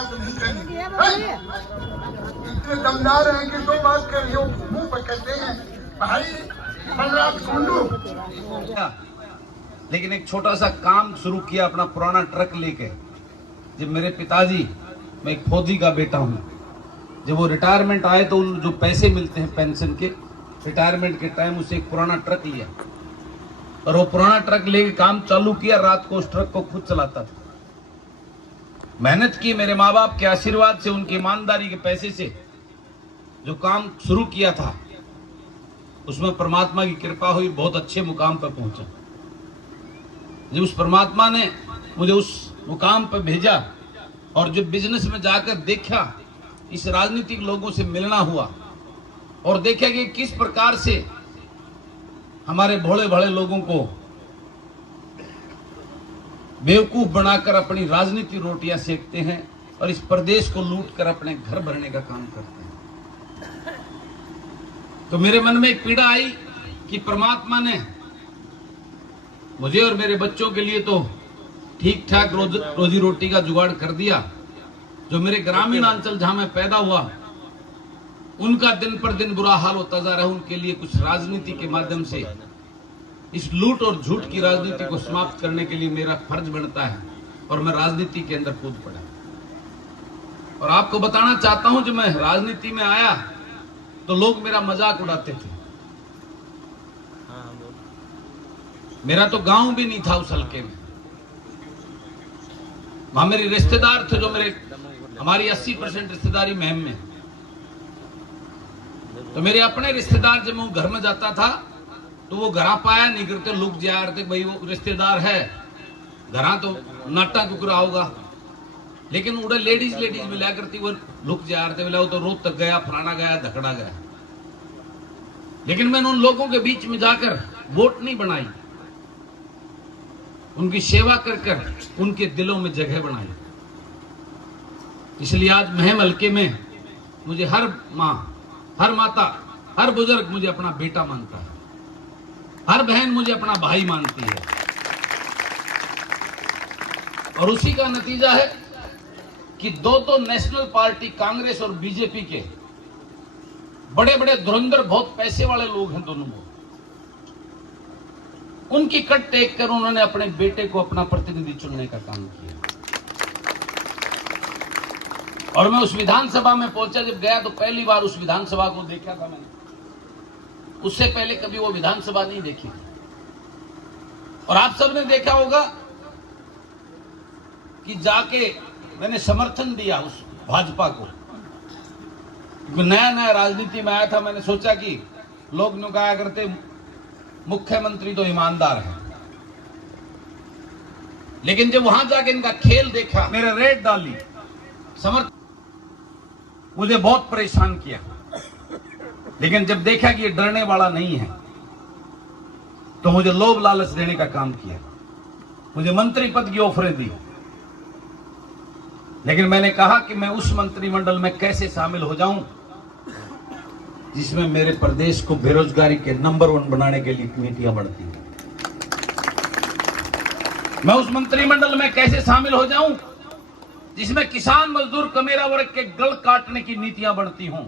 बात नहीं करनी। इतने दमदार हैं कि दो बात कर रही हो मुंह पर कहते हैं भाई बलराज कुंडू। लेकिन एक छोटा सा काम शुरू किया अपना पुराना ट्रक लेके। जब मेरे पिताजी, मैं एक फौजी का बेटा हूँ, जब वो रिटायरमेंट आए तो उन जो पैसे मिलते हैं पेंशन के, रिटायरमेंट के टाइम उसे एक पुराना ट्रक लिया और वो पुराना ट्रक लेके काम चालू किया। रात को उस ट्रक को खुद चलाता था। मेहनत की, मेरे माँ बाप के आशीर्वाद से, उनकी ईमानदारी के पैसे से जो काम शुरू किया था उसमें परमात्मा की कृपा हुई, बहुत अच्छे मुकाम पर पहुंचा। जब उस परमात्मा ने मुझे उस मुकाम पर भेजा और जब बिजनेस में जाकर देखा, इस राजनीतिक लोगों से मिलना हुआ और देखा कि किस प्रकार से हमारे भोले भाले लोगों को बेवकूफ बनाकर अपनी राजनीति रोटियां सेकते हैं और इस प्रदेश को लूट कर अपने घर भरने का काम करते हैं, तो मेरे मन में एक पीड़ा आई कि परमात्मा ने मुझे और मेरे बच्चों के लिए तो ठीक ठाक रोजी रोटी का जुगाड़ कर दिया। जो मेरे ग्रामीण अंचल जहां मैं पैदा हुआ, उनका दिन पर दिन बुरा हाल होता जा रहा है। उनके लिए कुछ राजनीति के माध्यम से इस लूट और झूठ की राजनीति को समाप्त करने के लिए मेरा फर्ज बनता है और मैं राजनीति के अंदर कूद पड़ा। और आपको बताना चाहता हूं, जब मैं राजनीति में आया तो लोग मेरा मजाक उड़ाते थे। मेरा तो गांव भी नहीं था उस हल्के में। वहां मेरे रिश्तेदार थे, जो हमारी 80% रिश्तेदारी महम में। तो मेरे अपने रिश्तेदार, जब मैं घर में जाता था तो वो घरा पाया नहीं करते, लुक जा रहे थे, भाई वो रिश्तेदार है, घरा तो नाटा कुकरा होगा। लेकिन उड़े लेडीज मिला करती, वो लुक जा रहे थे, बोला वो तो रोज तक गया, फलाना गया, धकड़ा गया। लेकिन मैंने उन लोगों के बीच में जाकर वोट नहीं बनाई, उनकी सेवा कर कर उनके दिलों में जगह बनाई। इसलिए आज महम हल्के में मुझे हर माँ, हर माता, हर बुजुर्ग मुझे अपना बेटा मानता है, हर बहन मुझे अपना भाई मानती है। और उसी का नतीजा है कि दो नेशनल पार्टी कांग्रेस और बीजेपी के बड़े बड़े धुरंधर, बहुत पैसे वाले लोग हैं दोनों को, उनकी कट टेक कर उन्होंने अपने बेटे को अपना प्रतिनिधि चुनने का काम किया। और मैं उस विधानसभा में पहुंचा, जब गया तो पहली बार उस विधानसभा को देखा था मैंने। उससे पहले कभी वो विधानसभा नहीं देखी थी। और आप सबने देखा होगा कि जाके मैंने समर्थन दिया उस भाजपा को। नया नया राजनीति में आया था, मैंने सोचा कि लोग नु कहा करते मुख्यमंत्री तो ईमानदार है, लेकिन जब वहां जाके इनका खेल देखा, मेरे रेड डाली समर्थन, मुझे बहुत परेशान किया। लेकिन जब देखा कि ये डरने वाला नहीं है तो मुझे लोभ लालच देने का काम किया, मुझे मंत्री पद की ऑफरें दी। लेकिन मैंने कहा कि मैं उस मंत्रिमंडल में कैसे शामिल हो जाऊं जिसमें मेरे प्रदेश को बेरोजगारी के नंबर 1 बनाने के लिए नीतियां बढ़ती हैं। मैं उस मंत्रिमंडल में कैसे शामिल हो जाऊं जिसमें किसान मजदूर कमेरा वर्ग के गल काटने की नीतियां बढ़ती हों।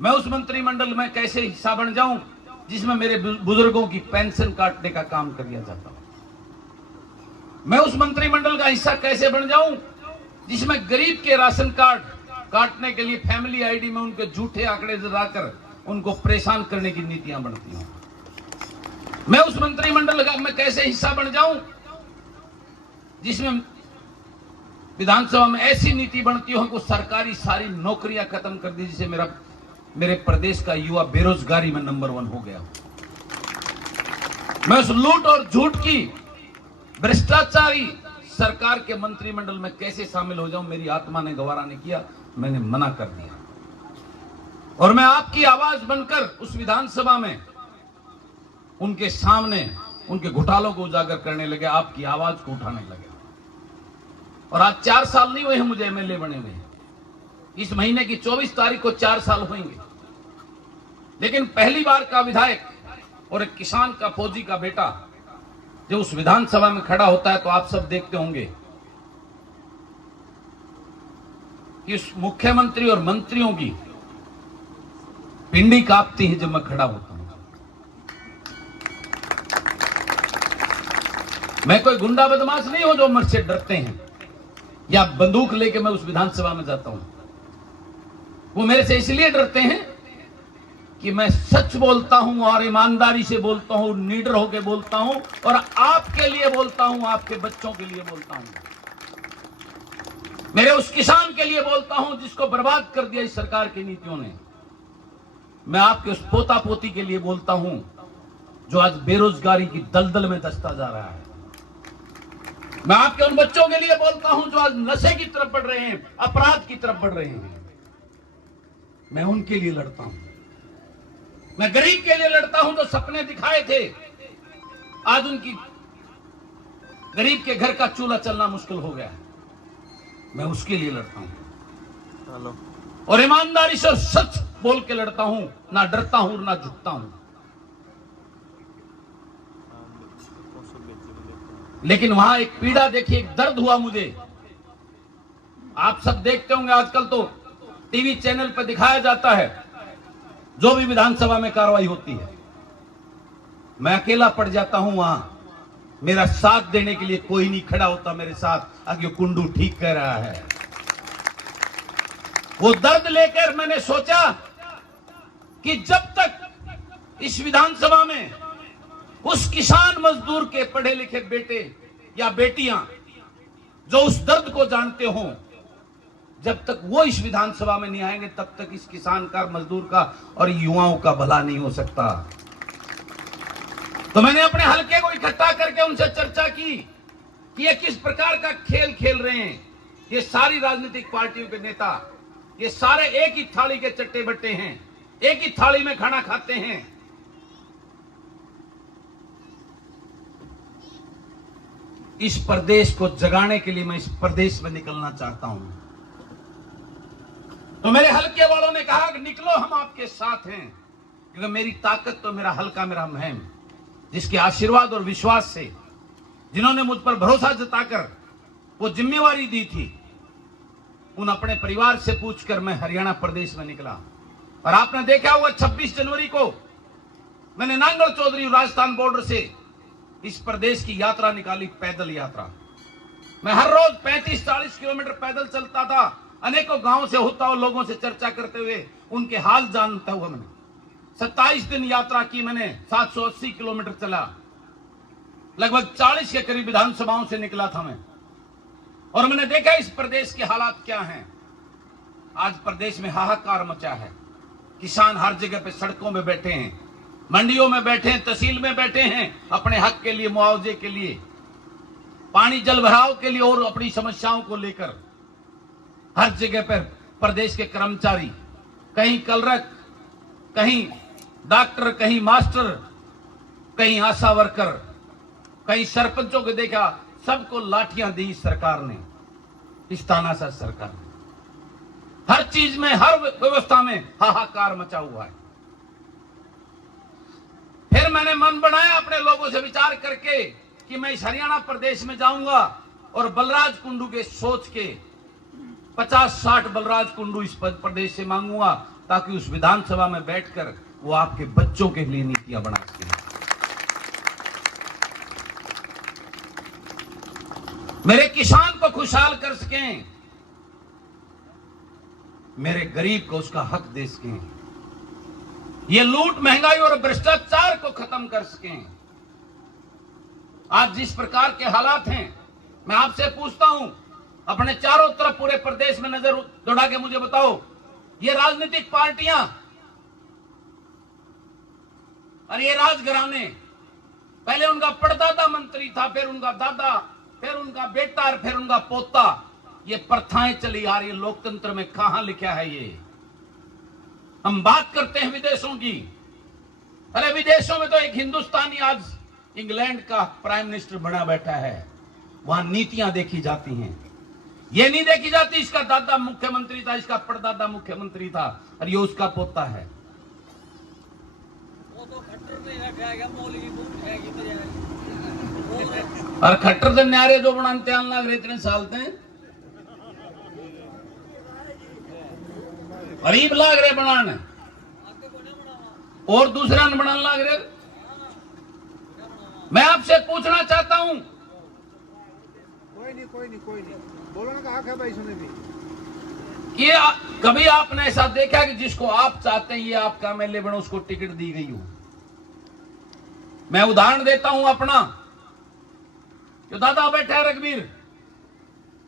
मैं उस मंत्रिमंडल में कैसे हिस्सा बन जाऊं जिसमें मेरे बुजुर्गों की पेंशन काटने का काम किया जाता हो। मैं उस मंत्रिमंडल का हिस्सा कैसे बन जाऊं जिसमें गरीब के राशन कार्ड काटने के लिए फैमिली आईडी में उनके झूठे आंकड़े लगाकर उनको परेशान करने की नीतियां बनती हों। मैं उस मंत्रिमंडल का मैं कैसे हिस्सा बन जाऊं जिसमें विधानसभा में ऐसी नीति बनती हो कि सरकारी सारी नौकरियां खत्म कर दी, जिसे मेरे प्रदेश का युवा बेरोजगारी में नंबर 1 हो गया। मैं उस लूट और झूठ की भ्रष्टाचारी सरकार के मंत्रिमंडल में कैसे शामिल हो जाऊं, मेरी आत्मा ने गवारा नहीं किया, मैंने मना कर दिया। और मैं आपकी आवाज बनकर उस विधानसभा में उनके सामने उनके घोटालों को उजागर करने लगे, आपकी आवाज को उठाने लगे। और आज 4 साल नहीं हुए हैं मुझे एमएलए बने हुए। इस महीने की 24 तारीख को 4 साल होंगे। लेकिन पहली बार का विधायक और एक किसान का, फौजी का बेटा जो उस विधानसभा में खड़ा होता है तो आप सब देखते होंगे कि उस मुख्यमंत्री और मंत्रियों की पिंडी कांपती है जब मैं खड़ा होता हूं। मैं कोई गुंडा बदमाश नहीं हूं जो मुझसे डरते हैं या बंदूक लेके मैं उस विधानसभा में जाता हूं। वो मेरे से इसलिए डरते हैं कि मैं सच बोलता हूं और ईमानदारी से बोलता हूं, निडर होकर बोलता हूं और आपके लिए बोलता हूं, आपके बच्चों के लिए बोलता हूं, मेरे उस किसान के लिए बोलता हूं जिसको बर्बाद कर दिया इस सरकार की नीतियों ने। मैं आपके उस पोता पोती के लिए बोलता हूं जो आज बेरोजगारी की दलदल में दसता जा रहा है। मैं आपके उन बच्चों के लिए बोलता हूं जो आज नशे की तरफ बढ़ रहे हैं, अपराध की तरफ बढ़ रहे हैं। मैं उनके लिए लड़ता हूं। मैं गरीब के लिए लड़ता हूं जो सपने दिखाए थे, आज उनकी गरीब के घर का चूल्हा चलना मुश्किल हो गया है। मैं उसके लिए लड़ता हूं और ईमानदारी से सच बोल के लड़ता हूं, ना डरता हूं ना झुकता हूं। लेकिन वहां एक पीड़ा देखिए, एक दर्द हुआ मुझे। आप सब देखते होंगे आजकल तो टीवी चैनल पर दिखाया जाता है जो भी विधानसभा में कार्रवाई होती है। मैं अकेला पड़ जाता हूं वहां, मेरा साथ देने के लिए कोई नहीं खड़ा होता मेरे साथ। आगे कुंडू ठीक कह रहा है। वो दर्द लेकर मैंने सोचा कि जब तक इस विधानसभा में उस किसान मजदूर के पढ़े लिखे बेटे या बेटियां जो उस दर्द को जानते हों, जब तक वो इस विधानसभा में नहीं आएंगे तब तक इस किसान का, मजदूर का और युवाओं का भला नहीं हो सकता। तो मैंने अपने हलके को इकट्ठा करके उनसे चर्चा की कि ये किस प्रकार का खेल खेल रहे हैं। ये सारी राजनीतिक पार्टियों के नेता, ये सारे एक ही थाली के चट्टे बट्टे हैं, एक ही थाली में खाना खाते हैं। इस प्रदेश को जगाने के लिए मैं इस प्रदेश में निकलना चाहता हूं। तो मेरे हलके वालों ने कहा कि निकलो, हम आपके साथ हैं, क्योंकि मेरी ताकत तो मेरा हलका, मेरा मुहिम, जिसके आशीर्वाद और विश्वास से, जिन्होंने मुझ पर भरोसा जताकर वो जिम्मेवारी दी थी, उन अपने परिवार से पूछकर मैं हरियाणा प्रदेश में निकला। और आपने देखा हुआ 26 जनवरी को मैंने नांगल चौधरी राजस्थान बॉर्डर से इस प्रदेश की यात्रा निकाली, पैदल यात्रा। मैं हर रोज 35-40 किलोमीटर पैदल चलता था, अनेकों गांव से होता हुआ लोगों से चर्चा करते हुए उनके हाल जानता हुआ मैंने 27 दिन यात्रा की। मैंने 780 किलोमीटर चला, लगभग 40 के करीब विधानसभाओं से निकला था मैं, और मैंने देखा इस प्रदेश के हालात क्या हैं। आज प्रदेश में हाहाकार मचा है। किसान हर जगह पे सड़कों में बैठे हैं, मंडियों में बैठे हैं, तहसील में बैठे हैं, अपने हक के लिए, मुआवजे के लिए, पानी जल भराव के लिए और अपनी समस्याओं को लेकर। हर जगह पर प्रदेश के कर्मचारी, कहीं क्लर्क, कहीं डॉक्टर, कहीं मास्टर, कहीं आशा वर्कर, कहीं सरपंचों को देखा, सबको लाठियां दी सरकार ने, इस तानाशाह सरकार ने। हर चीज में, हर व्यवस्था में हाहाकार मचा हुआ है। फिर मैंने मन बनाया अपने लोगों से विचार करके कि मैं इस हरियाणा प्रदेश में जाऊंगा और बलराज कुंडू के सोच के 50-60 बलराज कुंडू इस प्रदेश से मांगूंगा, ताकि उस विधानसभा में बैठकर वो आपके बच्चों के लिए नीतियां बना सकें, मेरे किसान को खुशहाल कर सकें, मेरे गरीब को उसका हक दे सकें, ये लूट, महंगाई और भ्रष्टाचार को खत्म कर सकें। आज जिस प्रकार के हालात हैं, मैं आपसे पूछता हूं, अपने चारों तरफ पूरे प्रदेश में नजर दौड़ा के मुझे बताओ, ये राजनीतिक पार्टियां और ये राजघराने, पहले उनका परदादा मंत्री था, फिर उनका दादा, फिर उनका बेटा और फिर उनका पोता, ये प्रथाएं चली आ रही है। लोकतंत्र में कहां लिखा है ये? हम बात करते हैं विदेशों की, अरे विदेशों में तो एक हिंदुस्तानी आज इंग्लैंड का प्राइम मिनिस्टर बना बैठा है। वहां नीतियां देखी जाती हैं, ये नहीं देखी जाती इसका दादा मुख्यमंत्री था, इसका परदादा मुख्यमंत्री था और ये उसका पोता है। और खट्टर से न्यारे जो बनाते हैं इतने सालते हैं गरीब लाग रहे बनाने और दूसरा न बनाने लाग रहे। मैं आपसे पूछना चाहता हूं, कोई नहीं बोलने का हक है भाई, सुने भी कि कभी आपने ऐसा देखा कि जिसको आप चाहते हैं ये आपका एमएलए बनो, उसको टिकट दी गई हो? मैं उदाहरण देता हूं अपना, जो दादा बैठे हैं रघुवीर,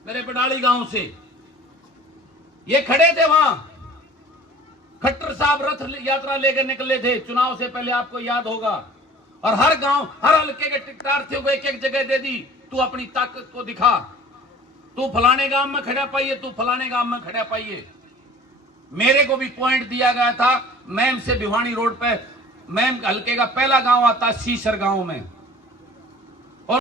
मेरे बडाली गांव से, ये खड़े थे वहां, खट्टर साहब रथ यात्रा लेकर निकले थे चुनाव से पहले, आपको याद होगा, और हर गांव हर हल्के के टिकटार्थियों को एक एक जगह दे दी, तू अपनी ताकत को दिखा, तू फलाने गांव में खड़ा पाइए, तू फलाने गांव में खड़ा पाइए। मेरे को भी पॉइंट दिया गया था, मैम से भिवानी रोड पे, मैम हल्के का पहला गांव आता है सीसर गांव में,